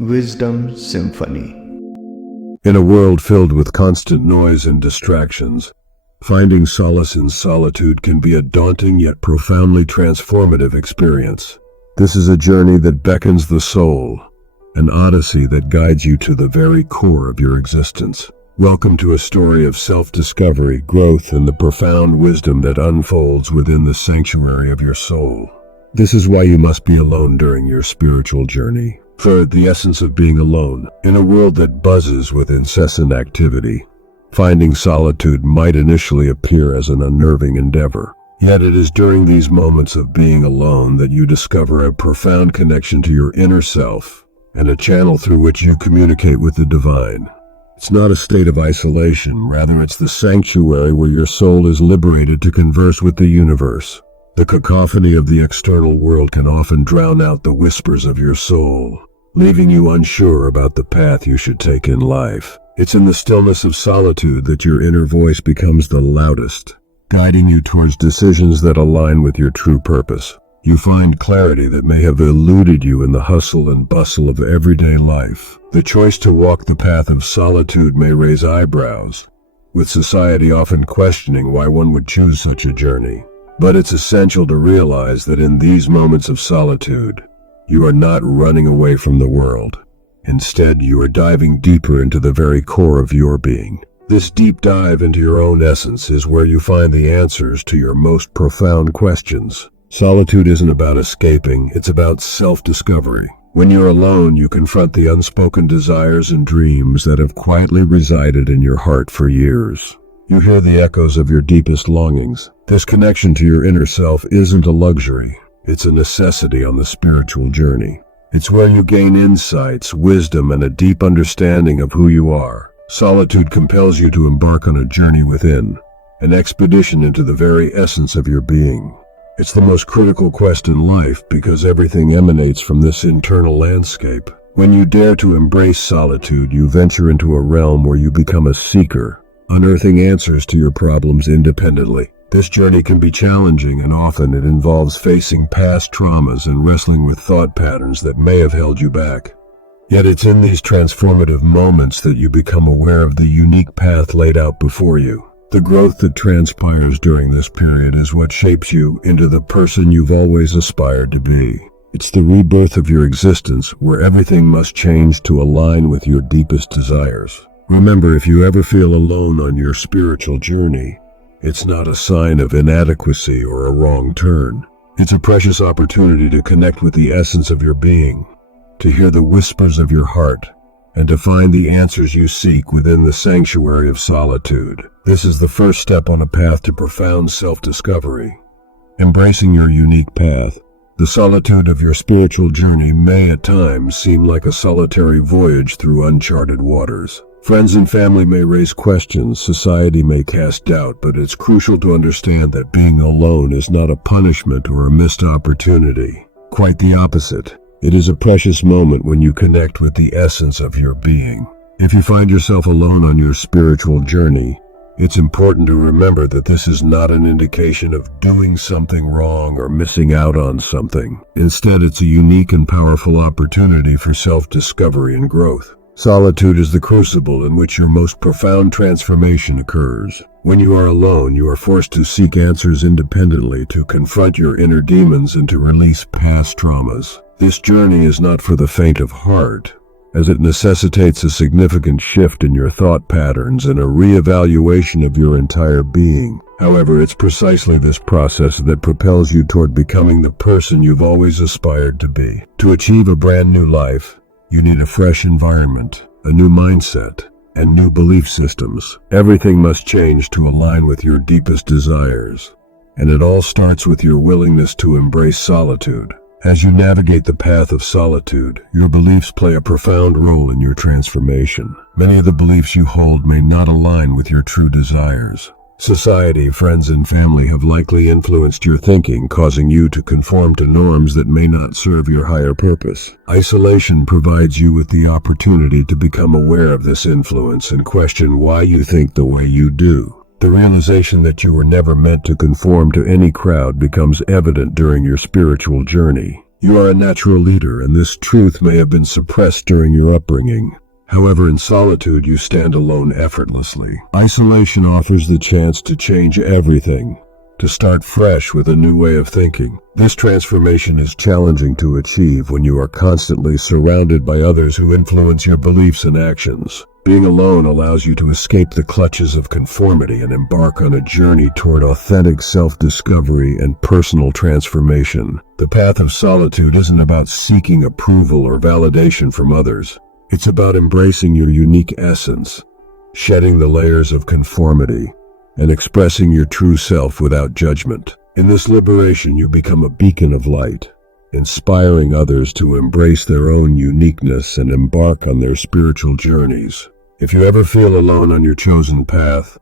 Wisdom Symphony. In a world filled with constant noise and distractions, finding solace in solitude can be a daunting yet profoundly transformative experience. This is a journey that beckons the soul, an odyssey that guides you to the very core of your existence. Welcome to a story of self-discovery, growth, and the profound wisdom that unfolds within the sanctuary of your soul. This is why you must be alone during your spiritual journey. Third, the essence of being alone. In a world that buzzes with incessant activity, finding solitude might initially appear as an unnerving endeavor. Yet it is during these moments of being alone that you discover a profound connection to your inner self and a channel through which you communicate with the divine. It's not a state of isolation, rather it's the sanctuary where your soul is liberated to converse with the universe. The cacophony of the external world can often drown out the whispers of your soul, leaving you unsure about the path you should take in life. It's in the stillness of solitude that your inner voice becomes the loudest, guiding you towards decisions that align with your true purpose. You find clarity that may have eluded you in the hustle and bustle of everyday life. The choice to walk the path of solitude may raise eyebrows, with society often questioning why one would choose such a journey. But it's essential to realize that in these moments of solitude, you are not running away from the world. Instead, you are diving deeper into the very core of your being. This deep dive into your own essence is where you find the answers to your most profound questions. Solitude isn't about escaping, it's about self-discovery. When you're alone, you confront the unspoken desires and dreams that have quietly resided in your heart for years. You hear the echoes of your deepest longings. This connection to your inner self isn't a luxury. It's a necessity on the spiritual journey. It's where you gain insights, wisdom, and a deep understanding of who you are. Solitude compels you to embark on a journey within, an expedition into the very essence of your being. It's the most critical quest in life because everything emanates from this internal landscape. When you dare to embrace solitude, you venture into a realm where you become a seeker, unearthing answers to your problems independently. This journey can be challenging, and often it involves facing past traumas and wrestling with thought patterns that may have held you back. Yet it's in these transformative moments that you become aware of the unique path laid out before you. The growth that transpires during this period is what shapes you into the person you've always aspired to be. It's the rebirth of your existence where everything must change to align with your deepest desires. Remember, if you ever feel alone on your spiritual journey, it's not a sign of inadequacy or a wrong turn. It's a precious opportunity to connect with the essence of your being, to hear the whispers of your heart, and to find the answers you seek within the sanctuary of solitude. This is the first step on a path to profound self-discovery. Embracing your unique path, the solitude of your spiritual journey may at times seem like a solitary voyage through uncharted waters. Friends and family may raise questions, society may cast doubt, but it's crucial to understand that being alone is not a punishment or a missed opportunity. Quite the opposite. It is a precious moment when you connect with the essence of your being. If you find yourself alone on your spiritual journey, it's important to remember that this is not an indication of doing something wrong or missing out on something. Instead, it's a unique and powerful opportunity for self-discovery and growth. Solitude is the crucible in which your most profound transformation occurs. When you are alone, you are forced to seek answers independently, to confront your inner demons, and to release past traumas. This journey is not for the faint of heart, as it necessitates a significant shift in your thought patterns and a reevaluation of your entire being. However, it's precisely this process that propels you toward becoming the person you've always aspired to be. To achieve a brand new life, you need a fresh environment, a new mindset, and new belief systems. Everything must change to align with your deepest desires, and it all starts with your willingness to embrace solitude. As you navigate the path of solitude, your beliefs play a profound role in your transformation. Many of the beliefs you hold may not align with your true desires. Society, friends, and family have likely influenced your thinking, causing you to conform to norms that may not serve your higher purpose. Isolation provides you with the opportunity to become aware of this influence and question why you think the way you do. The realization that you were never meant to conform to any crowd becomes evident during your spiritual journey. You are a natural leader, and this truth may have been suppressed during your upbringing. However, in solitude, you stand alone effortlessly. Isolation offers the chance to change everything, to start fresh with a new way of thinking. This transformation is challenging to achieve when you are constantly surrounded by others who influence your beliefs and actions. Being alone allows you to escape the clutches of conformity and embark on a journey toward authentic self-discovery and personal transformation. The path of solitude isn't about seeking approval or validation from others. It's about embracing your unique essence, shedding the layers of conformity, and expressing your true self without judgment. In this liberation, you become a beacon of light, inspiring others to embrace their own uniqueness and embark on their spiritual journeys. If you ever feel alone on your chosen path,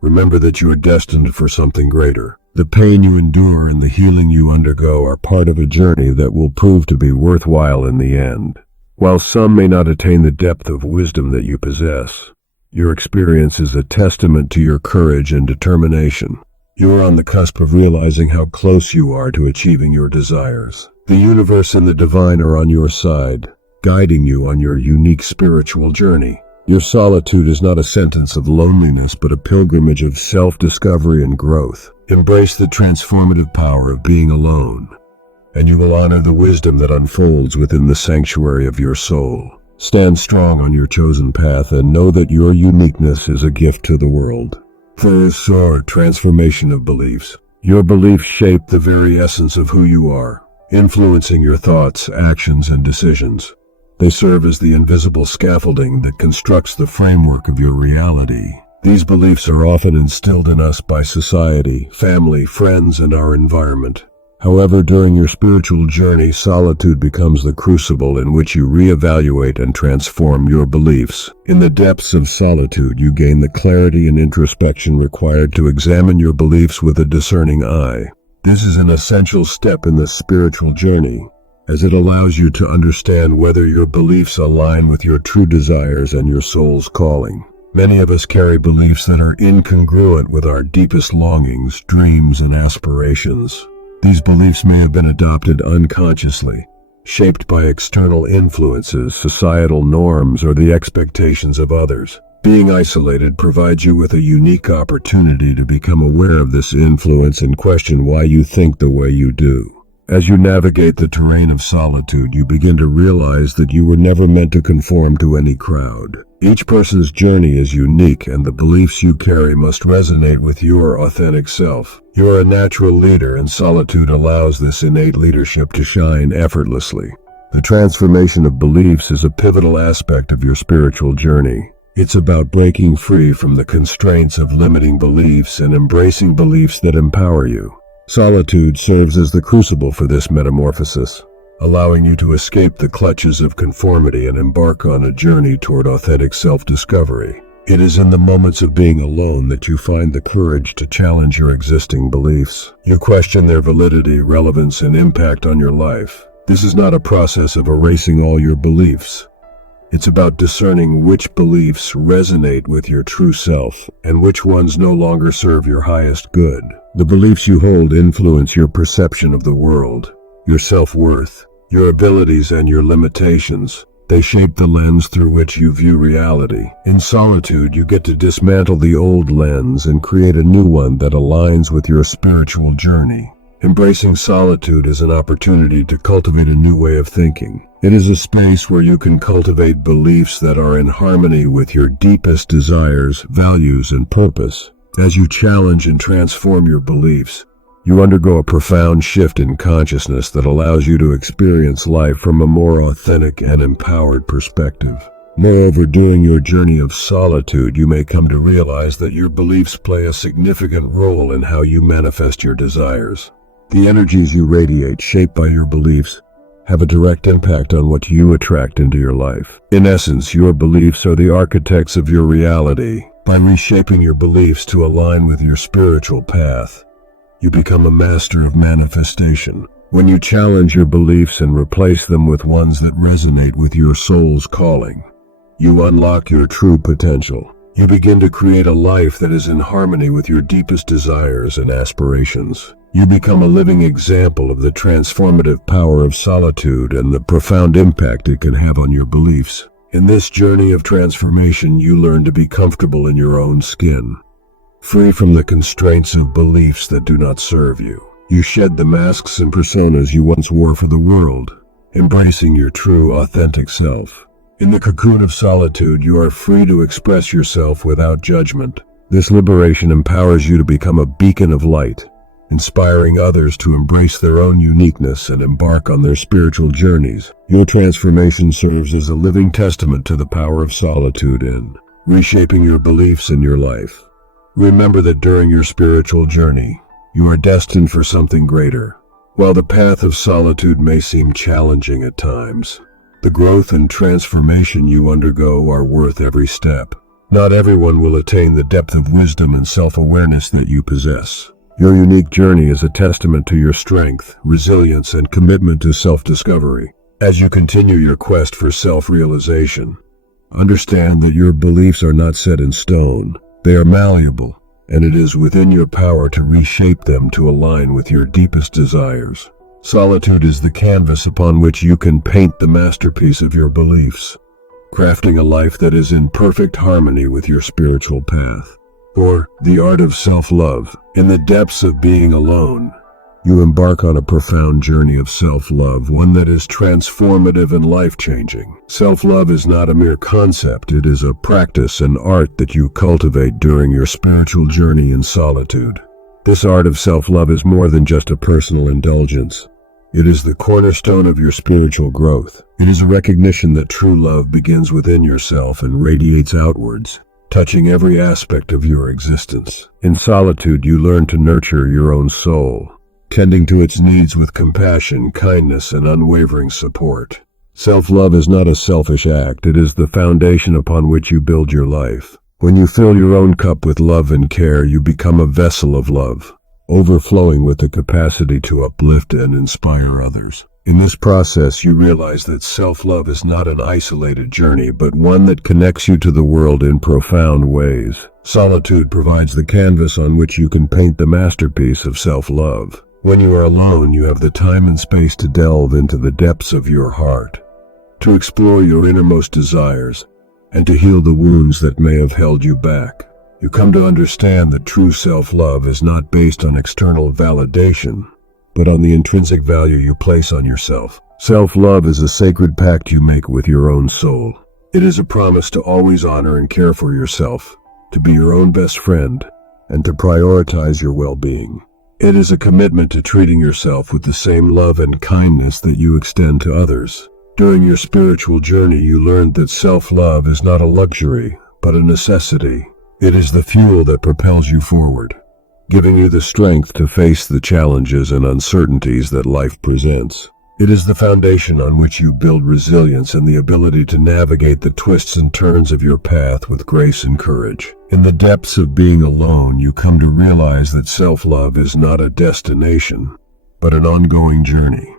remember that you are destined for something greater. The pain you endure and the healing you undergo are part of a journey that will prove to be worthwhile in the end. While some may not attain the depth of wisdom that you possess, your experience is a testament to your courage and determination. You are on the cusp of realizing how close you are to achieving your desires. The universe and the divine are on your side, guiding you on your unique spiritual journey. Your solitude is not a sentence of loneliness, but a pilgrimage of self-discovery and growth. Embrace the transformative power of being alone, and you will honor the wisdom that unfolds within the sanctuary of your soul. Stand strong on your chosen path and know that your uniqueness is a gift to the world. Transformation of beliefs. Your beliefs shape the very essence of who you are, influencing your thoughts, actions, and decisions. They serve as the invisible scaffolding that constructs the framework of your reality. These beliefs are often instilled in us by society, family, friends, and our environment. However, during your spiritual journey, solitude becomes the crucible in which you reevaluate and transform your beliefs. In the depths of solitude, you gain the clarity and introspection required to examine your beliefs with a discerning eye. This is an essential step in the spiritual journey, as it allows you to understand whether your beliefs align with your true desires and your soul's calling. Many of us carry beliefs that are incongruent with our deepest longings, dreams, and aspirations. These beliefs may have been adopted unconsciously, shaped by external influences, societal norms, or the expectations of others. Being isolated provides you with a unique opportunity to become aware of this influence and question why you think the way you do. As you navigate the terrain of solitude, you begin to realize that you were never meant to conform to any crowd. Each person's journey is unique, and the beliefs you carry must resonate with your authentic self. You are a natural leader, and solitude allows this innate leadership to shine effortlessly. The transformation of beliefs is a pivotal aspect of your spiritual journey. It's about breaking free from the constraints of limiting beliefs and embracing beliefs that empower you. Solitude serves as the crucible for this metamorphosis, allowing you to escape the clutches of conformity and embark on a journey toward authentic self-discovery. It is in the moments of being alone that you find the courage to challenge your existing beliefs. You question their validity, relevance, and impact on your life. This is not a process of erasing all your beliefs. It's about discerning which beliefs resonate with your true self and which ones no longer serve your highest good. The beliefs you hold influence your perception of the world, your self-worth, your abilities, and your limitations. They shape the lens through which you view reality. In solitude, you get to dismantle the old lens and create a new one that aligns with your spiritual journey. Embracing solitude is an opportunity to cultivate a new way of thinking. It is a space where you can cultivate beliefs that are in harmony with your deepest desires, values, and purpose. As you challenge and transform your beliefs, you undergo a profound shift in consciousness that allows you to experience life from a more authentic and empowered perspective. Moreover, during your journey of solitude, you may come to realize that your beliefs play a significant role in how you manifest your desires. The energies you radiate, shaped by your beliefs, have a direct impact on what you attract into your life. In essence, your beliefs are the architects of your reality. By reshaping your beliefs to align with your spiritual path, you become a master of manifestation. When you challenge your beliefs and replace them with ones that resonate with your soul's calling, you unlock your true potential. You begin to create a life that is in harmony with your deepest desires and aspirations. You become a living example of the transformative power of solitude and the profound impact it can have on your beliefs. In this journey of transformation, you learn to be comfortable in your own skin, free from the constraints of beliefs that do not serve you. You shed the masks and personas you once wore for the world, embracing your true, authentic self. In the cocoon of solitude, you are free to express yourself without judgment. This liberation empowers you to become a beacon of light, inspiring others to embrace their own uniqueness and embark on their spiritual journeys. Your transformation serves as a living testament to the power of solitude in reshaping your beliefs in your life. Remember that during your spiritual journey, you are destined for something greater. While the path of solitude may seem challenging at times, the growth and transformation you undergo are worth every step. Not everyone will attain the depth of wisdom and self-awareness that you possess. Your unique journey is a testament to your strength, resilience, and commitment to self-discovery. As you continue your quest for self-realization, understand that your beliefs are not set in stone. They are malleable, and it is within your power to reshape them to align with your deepest desires. Solitude is the canvas upon which you can paint the masterpiece of your beliefs, crafting a life that is in perfect harmony with your spiritual path. Or the art of self-love. In the depths of being alone, you embark on a profound journey of self-love, one that is transformative and life-changing. Self-love is not a mere concept, it is a practice and art that you cultivate during your spiritual journey in solitude. This art of self-love is more than just a personal indulgence. It is the cornerstone of your spiritual growth. It is a recognition that true love begins within yourself and radiates outwards, touching every aspect of your existence. In solitude, you learn to nurture your own soul, tending to its needs with compassion, kindness, and unwavering support. Self-love is not a selfish act, it is the foundation upon which you build your life. When you fill your own cup with love and care, you become a vessel of love, overflowing with the capacity to uplift and inspire others. In this process, you realize that self-love is not an isolated journey, but one that connects you to the world in profound ways. Solitude provides the canvas on which you can paint the masterpiece of self-love. When you are alone, you have the time and space to delve into the depths of your heart, to explore your innermost desires, and to heal the wounds that may have held you back. You come to understand that true self-love is not based on external validation, but on the intrinsic value you place on yourself. Self-love is a sacred pact you make with your own soul. It is a promise to always honor and care for yourself, to be your own best friend, and to prioritize your well-being. It is a commitment to treating yourself with the same love and kindness that you extend to others. During your spiritual journey, you learned that self-love is not a luxury, but a necessity. It is the fuel that propels you forward, giving you the strength to face the challenges and uncertainties that life presents. It is the foundation on which you build resilience and the ability to navigate the twists and turns of your path with grace and courage. In the depths of being alone, you come to realize that self-love is not a destination, but an ongoing journey.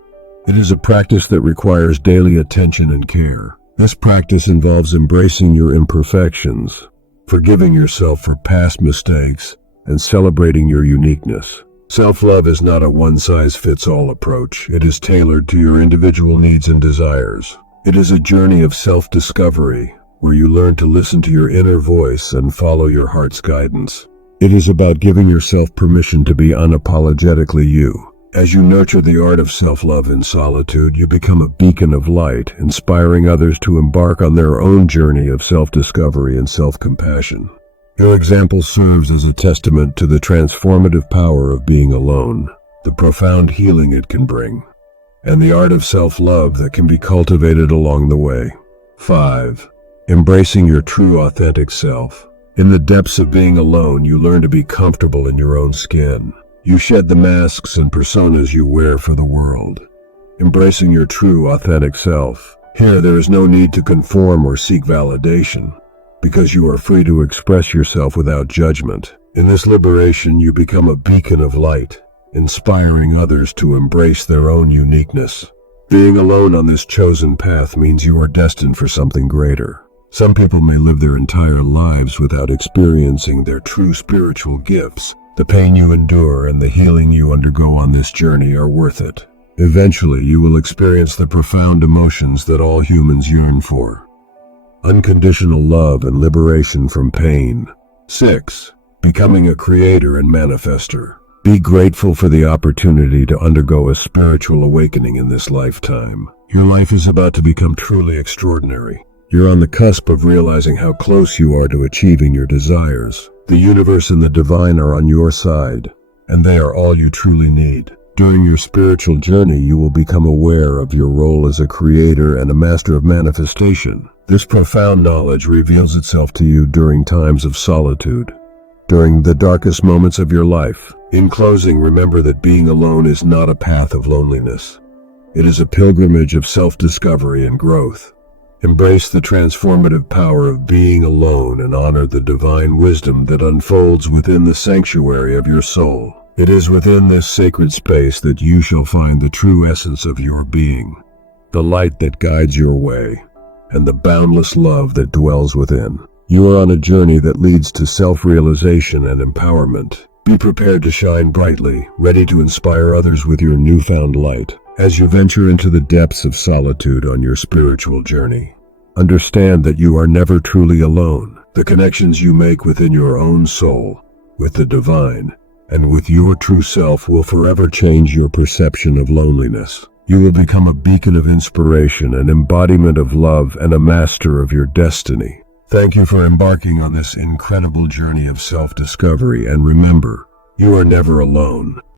It is a practice that requires daily attention and care. This practice involves embracing your imperfections, forgiving yourself for past mistakes, and celebrating your uniqueness. Self-love is not a one-size-fits-all approach. It is tailored to your individual needs and desires. It is a journey of self-discovery, where you learn to listen to your inner voice and follow your heart's guidance. It is about giving yourself permission to be unapologetically you. As you nurture the art of self-love in solitude, you become a beacon of light, inspiring others to embark on their own journey of self-discovery and self-compassion. Your example serves as a testament to the transformative power of being alone, the profound healing it can bring, and the art of self-love that can be cultivated along the way. 5. Embracing your true authentic self. In the depths of being alone, you learn to be comfortable in your own skin. You shed the masks and personas you wear for the world, embracing your true authentic self. Here, there is no need to conform or seek validation, because you are free to express yourself without judgment. In this liberation, you become a beacon of light, inspiring others to embrace their own uniqueness. Being alone on this chosen path means you are destined for something greater. Some people may live their entire lives without experiencing their true spiritual gifts. The pain you endure and the healing you undergo on this journey are worth it. Eventually, you will experience the profound emotions that all humans yearn for. Unconditional love and liberation from pain. 6. Becoming a creator and manifester. Be grateful for the opportunity to undergo a spiritual awakening in this lifetime. Your life is about to become truly extraordinary. You're on the cusp of realizing how close you are to achieving your desires. The universe and the divine are on your side, and they are all you truly need. During your spiritual journey, you will become aware of your role as a creator and a master of manifestation. This profound knowledge reveals itself to you during times of solitude, during the darkest moments of your life. In closing, remember that being alone is not a path of loneliness. It is a pilgrimage of self-discovery and growth. Embrace the transformative power of being alone and honor the divine wisdom that unfolds within the sanctuary of your soul. It is within this sacred space that you shall find the true essence of your being, the light that guides your way, and the boundless love that dwells within. You are on a journey that leads to self-realization and empowerment. Be prepared to shine brightly, ready to inspire others with your newfound light. As you venture into the depths of solitude on your spiritual journey, understand that you are never truly alone. The connections you make within your own soul, with the divine, and with your true self will forever change your perception of loneliness. You will become a beacon of inspiration, an embodiment of love, and a master of your destiny. Thank you for embarking on this incredible journey of self-discovery, and remember, you are never alone.